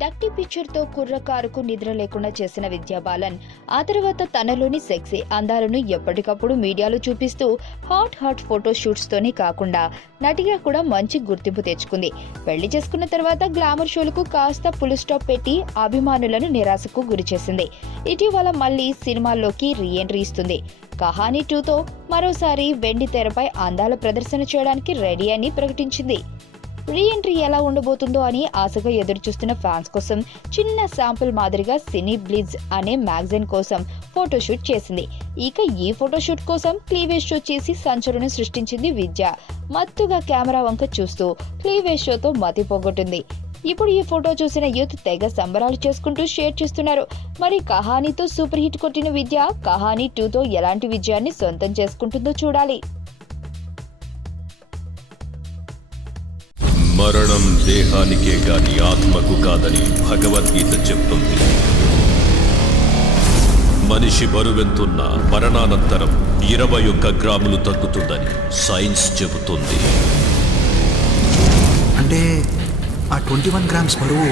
డక్టీ పిక్చర్తో కుర్రకారుకు నిద్ర లేకుండా చేసిన విద్యా బాలన్ ఆ తర్వాత తనలోని సెక్సీ అందాలను ఎప్పటికప్పుడు మీడియాలో చూపిస్తూ హాట్ ఫోటో షూట్స్తోనే కాకుండా నటిగా కూడా మంచి గుర్తింపు తెచ్చుకుంది. పెళ్లి చేసుకున్న తర్వాత గ్లామర్ షోలకు కాస్త ఫుల్ స్టాప్ పెట్టి అభిమానులను నిరాశకు గురిచేసింది. ఇటీవల మళ్లీ సినిమాల్లోకి రీఎంట్రీ ఇస్తుంది. కహానీ 2తో మరోసారి వెండి తెరపై అందాల ప్రదర్శన చేయడానికి రెడీ అని ప్రకటించింది. రీఎంట్రీ ఎలా ఉండబోతుందో అని ఆశగా ఎదురుచూస్తున్న ఫ్యాన్స్ కోసం చిన్న శాంపుల్ మాదిరిగా సినీ బ్లిజ్ అనే మ్యాగజైన్ కోసం ఫోటోషూట్ చేసింది. ఇక ఈ ఫోటోషూట్ కోసం క్లీవేజ్ షో చేసి సంచలనం సృష్టించింది విద్య. మత్తుగా కెమెరా వంక చూస్తూ క్లీవేజ్ షోతో మతి పోగొట్టింది. ఇప్పుడు ఈ ఫోటో చూసిన యూత్ తెగ సంబరాలు చేసుకుంటూ షేర్ చేస్తున్నారు. మరి కహానీతో సూపర్ హిట్ కొట్టిన విద్య కహానీ 2తో ఎలాంటి విజయాన్ని సొంతం చేసుకుంటుందో చూడాలి. మరణం దేహానికే గాని ఆత్మకు కాదని భగవద్గీత చెప్తుంది. మనిషి బరువెంతున్నా మరణానంతరం 21 గ్రాములు తగ్గుతుందని సైన్స్ చెబుతుంది. అంటే ఆ 21 గ్రామ్స్ బరువు